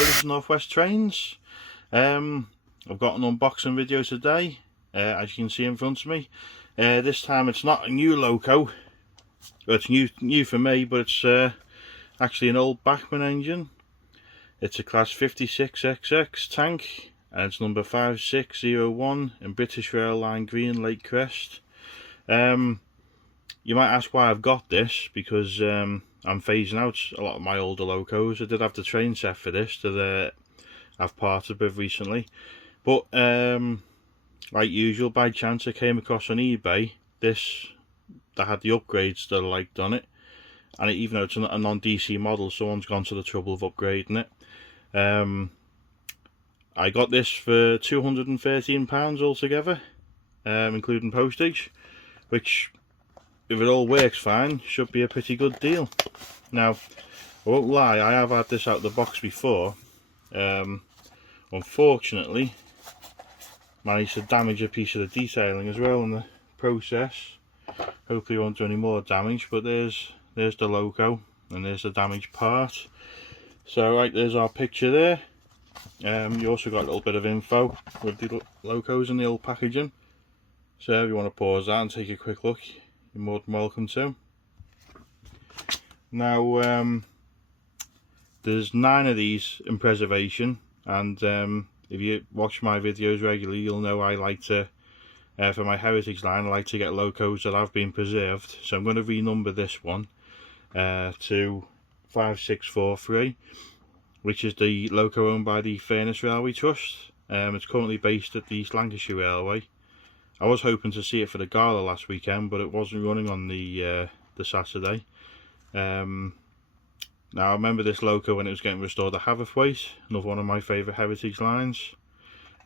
this is Northwest Trains. I've got an unboxing video today, as you can see in front of me. This time it's not a new Loco. It's new for me, but it's actually an old Bachmann engine. It's a class 56XX tank, and it's number 5601 in British Rail Line Green Lake Crest. You might ask why I've got this, because I'm phasing out a lot of my older Locos. I did have the train set for this that I've parted with recently, but like usual, by chance I came across on eBay this that had the upgrades that I liked on it, and even though it's a non-DC model, someone's gone to the trouble of upgrading it. I got this for £213 altogether, including postage, which, if it all works fine, should be a pretty good deal. Now, I won't lie, I have had this out of the box before. Unfortunately, managed to damage a piece of the detailing as well in the process. Hopefully won't do any more damage, but there's the Loco, and there's the damaged part. So right, there's our picture there. You also got a little bit of info with the Locos in the old packaging, so if you want to pause that and take a quick look, you're more than welcome to. Now, there's 9 of these in preservation, and if you watch my videos regularly, you'll know I like to, for my heritage line, I like to get Locos that have been preserved. So I'm going to renumber this one to 5643, which is the Loco owned by the Furness Railway Trust. It's currently based at the East Lancashire Railway. I was hoping to see it for the gala last weekend, but it wasn't running on the Saturday. Now, I remember this Loco when it was getting restored at Haverthwaite, another one of my favourite heritage lines.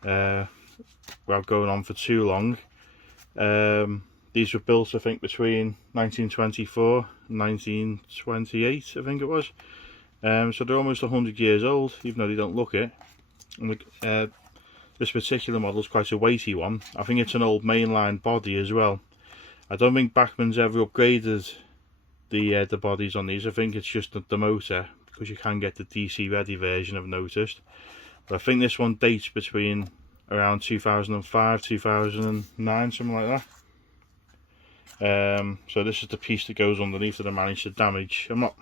Without going on for too long, these were built, I think, between 1924 and 1928, I think it was. So they're almost 100 years old, even though they don't look it. And this particular model is quite a weighty one. I think it's an old mainline body as well. I don't think Bachmann's ever upgraded the bodies on these. I think it's just the motor, because you can get the DC ready version, I've noticed. But I think this one dates between around 2005, 2009, something like that. So this is the piece that goes underneath that I managed to damage. I'm not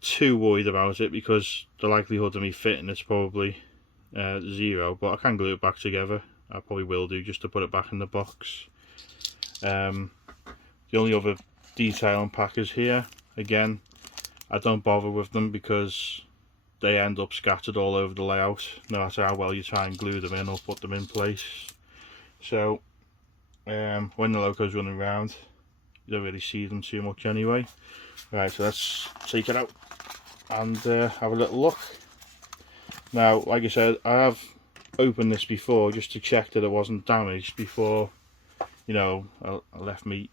too worried about it, because the likelihood of me fitting it's probably 0, but I can glue it back together. I probably will do, just to put it back in the box. The only other detail and packers here, again, I don't bother with them because they end up scattered all over the layout, no matter how well you try and glue them in or put them in place. So when the Loco's running around, you don't really see them too much anyway. Right, so let's take it out and have a little look. Now, like I said, I have opened this before just to check that it wasn't damaged before, you know, I left me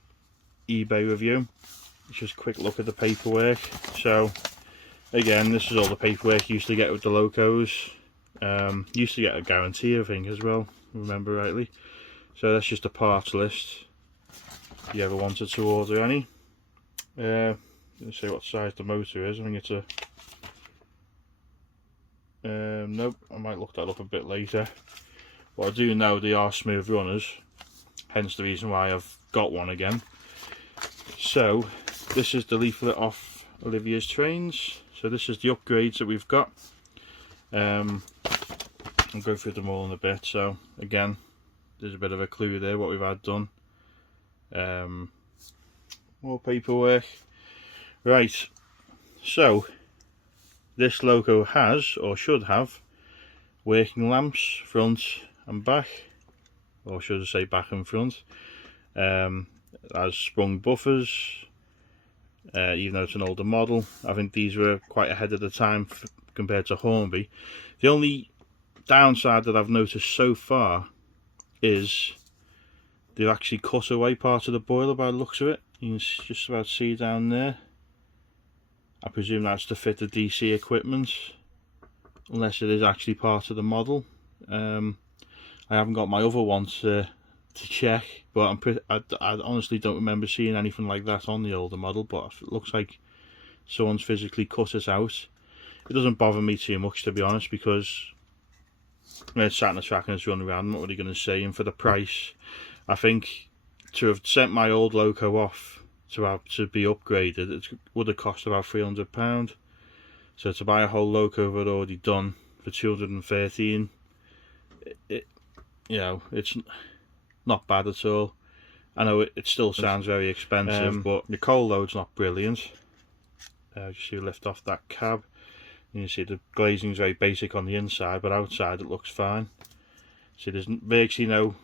eBay review. Just a quick look at the paperwork. So again, this is all the paperwork you used to get with the Locos. Used to get a guarantee, I think, as well, remember rightly. So that's just a parts list if you ever wanted to order any. Let's see what size the motor is. I think it's a nope, I might look that up a bit later. But I do know they are smooth runners, hence the reason why I've got one again. So this is the leaflet off Olivias Trains. So this is the upgrades that we've got. I'll go through them all in a bit. So again, there's a bit of a clue there what we've had done. More paperwork. Right, so this Loco has, or should have, working lamps front and back, or should I say back and front. It has sprung buffers, even though it's an older model. I think these were quite ahead of the time compared to Hornby. The only downside that I've noticed so far is they've actually cut away part of the boiler by the looks of it. You can just about see down there. I presume that's to fit the DC equipment, unless it is actually part of the model. I haven't got my other one to check, but I honestly don't remember seeing anything like that on the older model, but it looks like someone's physically cut it out. it doesn't bother me too much, to be honest, because when it's sat in the track and it's running around, I'm not really going to say. And for the price, I think to have sent my old Loco off to have to be upgraded, it would have cost about £300. So to buy a whole Loco I'd already done for 213, you know, it's not bad at all. I know it still sounds very expensive, but the coal load's not brilliant. Just you lift off that cab, and you see the glazing's very basic on the inside, but outside it looks fine. So there's virtually no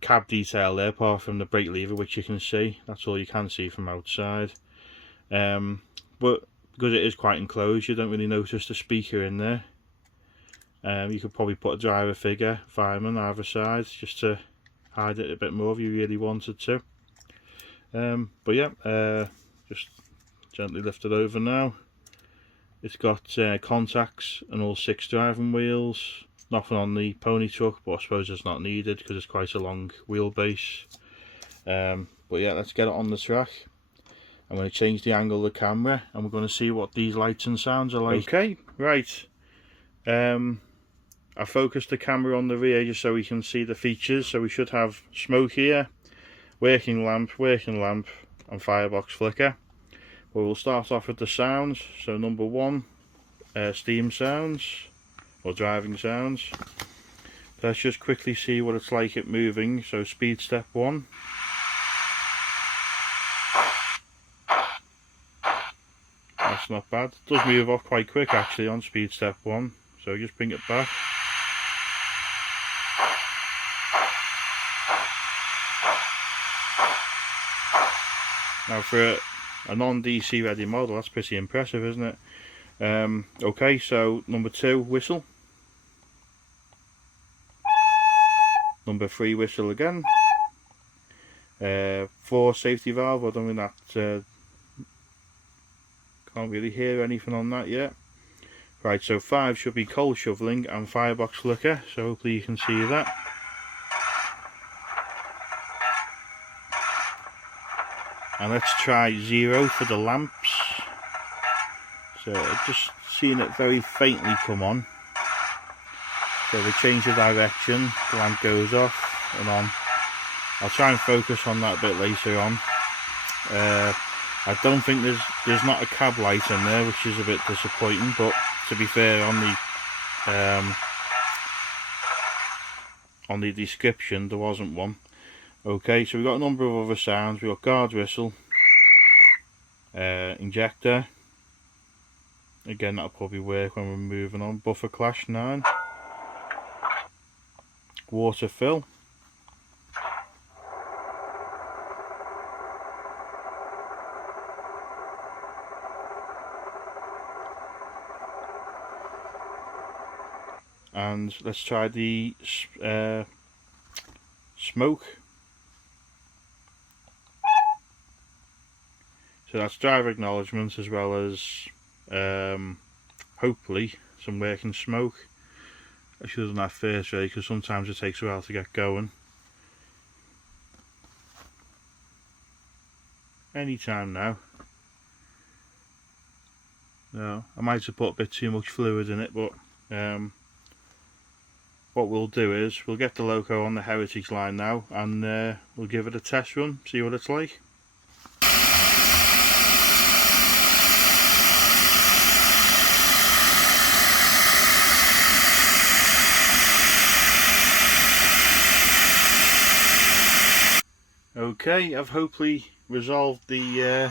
cab detail there apart from the brake lever, which you can see. That's all you can see from outside. But because it is quite enclosed, you don't really notice the speaker in there. You could probably put a driver figure, fireman either side, just to hide it a bit more if you really wanted to. But yeah, just gently lift it over now. It's got contacts and all 6 driving wheels. Nothing on the pony truck, but I suppose it's not needed because it's quite a long wheelbase. But yeah, let's get it on the track. I'm going to change the angle of the camera and we're going to see what these lights and sounds are like. Okay, right. I focused the camera on the rear just so we can see the features. So we should have smoke here, working lamp, and firebox flicker. But we'll start off with the sounds. So number 1, steam sounds, or driving sounds. Let's just quickly see what it's like it moving. So speed step 1. That's not bad. It does move off quite quick actually on speed step 1. So just bring it back. Now for a non-DC ready model, that's pretty impressive, isn't it? Okay, so number 2, whistle. Number 3, whistle again. 4, safety valve. I don't mean that. Can't really hear anything on that yet. Right, so 5 should be coal shoveling and firebox flicker. So hopefully you can see that. And let's try 0 for the lamps. So just seeing it very faintly come on. So we change the direction, the lamp goes off and on. I'll try and focus on that a bit later on. I don't think there's not a cab light in there, which is a bit disappointing, but to be fair, on the description there wasn't one. Okay, so we've got a number of other sounds. We've got guard whistle, injector, again that'll probably work when we're moving on, buffer clash 9, water fill, and let's try the smoke. So that's driver acknowledgements as well as hopefully some working smoke. I should have done that first really, because sometimes it takes a while to get going. Anytime now. No, I might have put a bit too much fluid in it, but what we'll do is we'll get the Loco on the heritage line now and we'll give it a test run, see what it's like. Okay, I've hopefully resolved the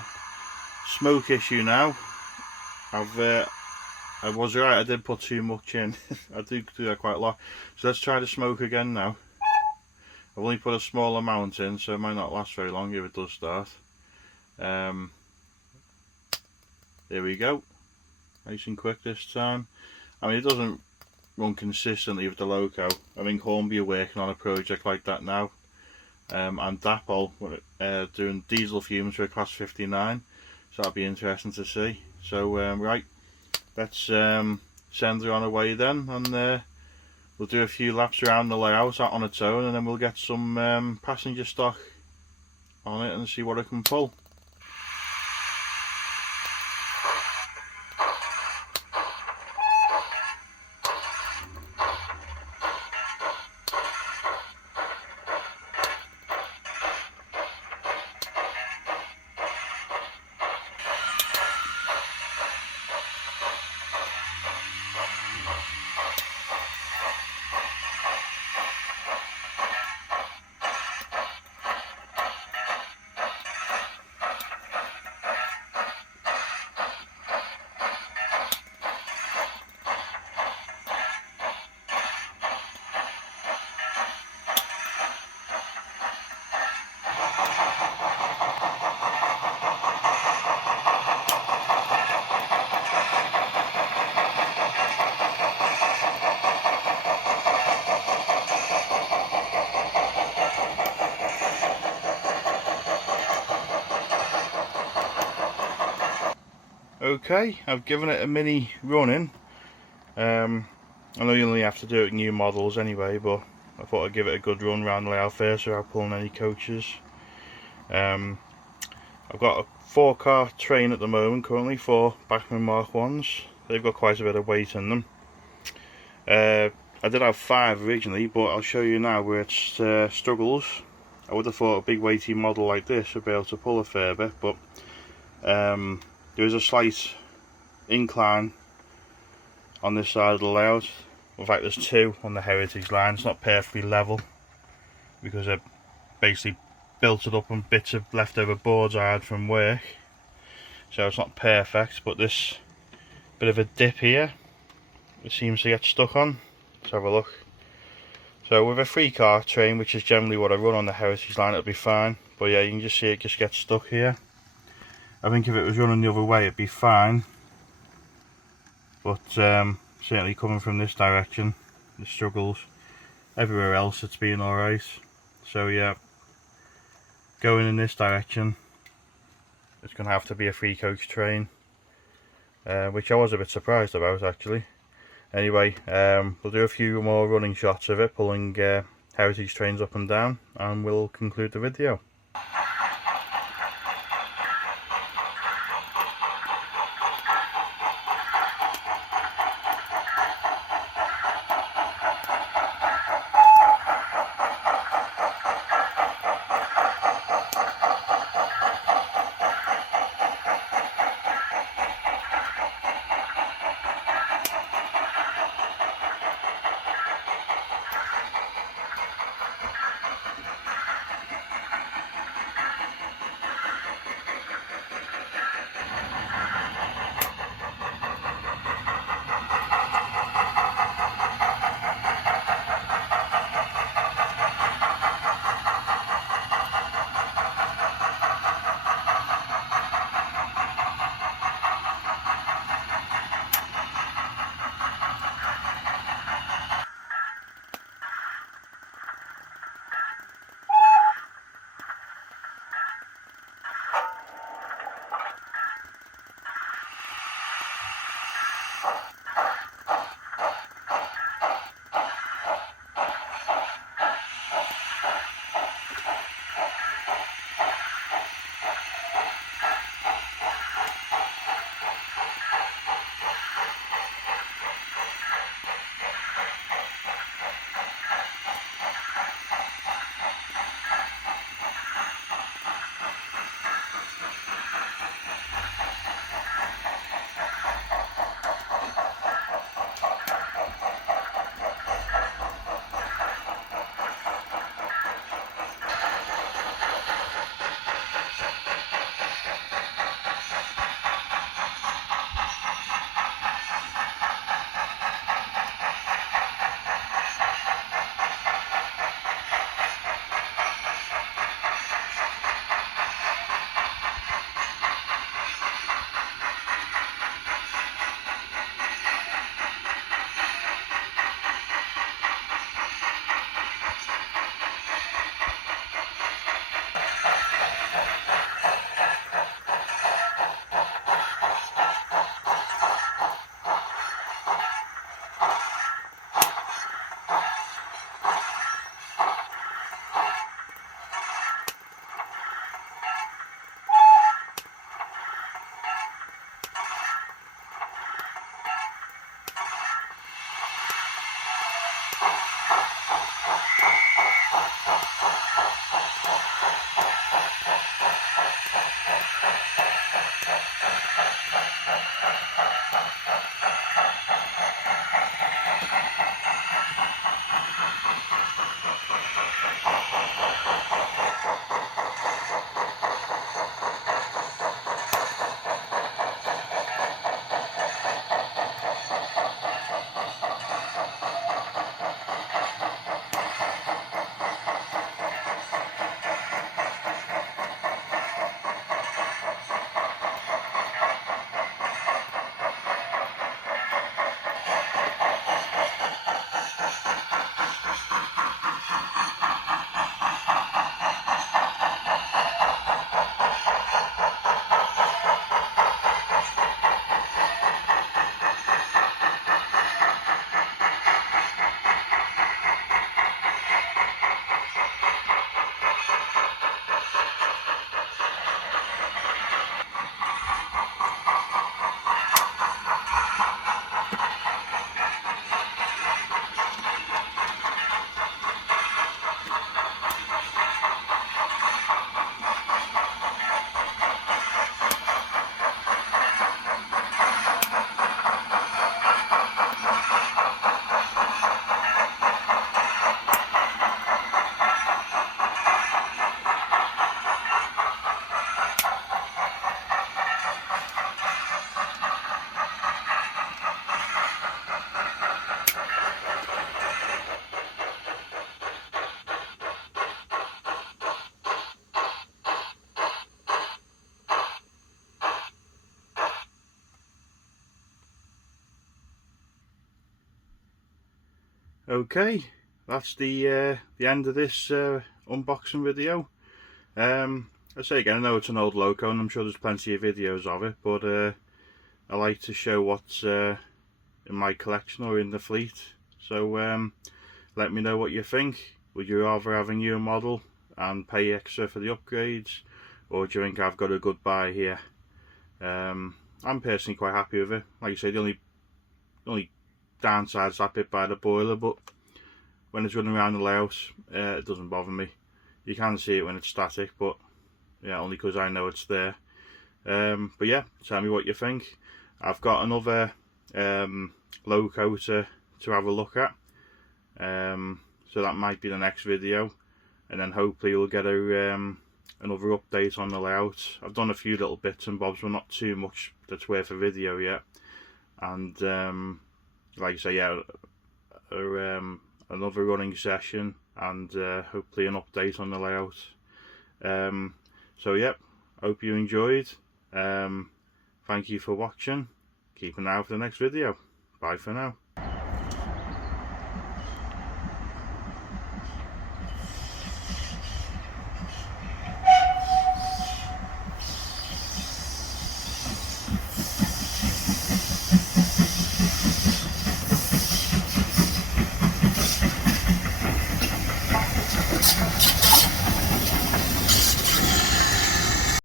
smoke issue now. I was right, I did put too much in. I do that quite a lot. So let's try the smoke again now. I've only put a small amount in, so it might not last very long if it does start. There we go. Nice and quick this time. I mean, it doesn't run consistently with the Loco. I think Hornby are working on a project like that now. And Dapol doing diesel fumes for a class 59, so that'll be interesting to see. So right, let's send her on her way then, and we'll do a few laps around the layout out on its own, and then we'll get some passenger stock on it and see what it can pull. okay. I've given it a mini running. I know you only have to do it with new models anyway, but I thought I'd give it a good run around the layout first without pulling any coaches. I've got a 4-car train at the moment currently, 4 Bachmann Mark 1s. They've got quite a bit of weight in them. I did have 5 originally, but I'll show you now where it struggles. I would have thought a big weighty model like this would be able to pull a fair bit, but there is a slight incline on this side of the layout. In fact, there's 2 on the heritage line. It's not perfectly level because I basically built it up on bits of leftover boards I had from work, so it's not perfect. But this bit of a dip here, it seems to get stuck on. Let's have a look. So with a 3-car train, which is generally what I run on the heritage line, it'll be fine. But yeah, you can just see it just gets stuck here. I think if it was running the other way, it'd be fine. But certainly coming from this direction, it struggles. Everywhere else, it's been alright. So yeah, going in this direction, it's going to have to be a 3-coach train, which I was a bit surprised about actually. Anyway, we'll do a few more running shots of it, pulling heritage trains up and down, and we'll conclude the video. Okay, that's the end of this unboxing video. I say again, I know it's an old Loco and I'm sure there's plenty of videos of it, but I like to show what's in my collection or in the fleet. So let me know what you think. Would you rather have a new model and pay extra for the upgrades, or do you think I've got a good buy here? I'm personally quite happy with it. Like I say, the only downside is that bit by the boiler, but when it's running around the layout, it doesn't bother me. You can see it when it's static, but yeah, only because I know it's there. But yeah, tell me what you think. I've got another Loco to have a look at, so that might be the next video, and then hopefully we'll get a another update on the layout. I've done a few little bits and bobs, but not too much that's worth a video yet. And like I say, yeah, another running session, and hopefully an update on the layout. So yep, hope you enjoyed. Thank you for watching. Keep an eye out for the next video. Bye for now.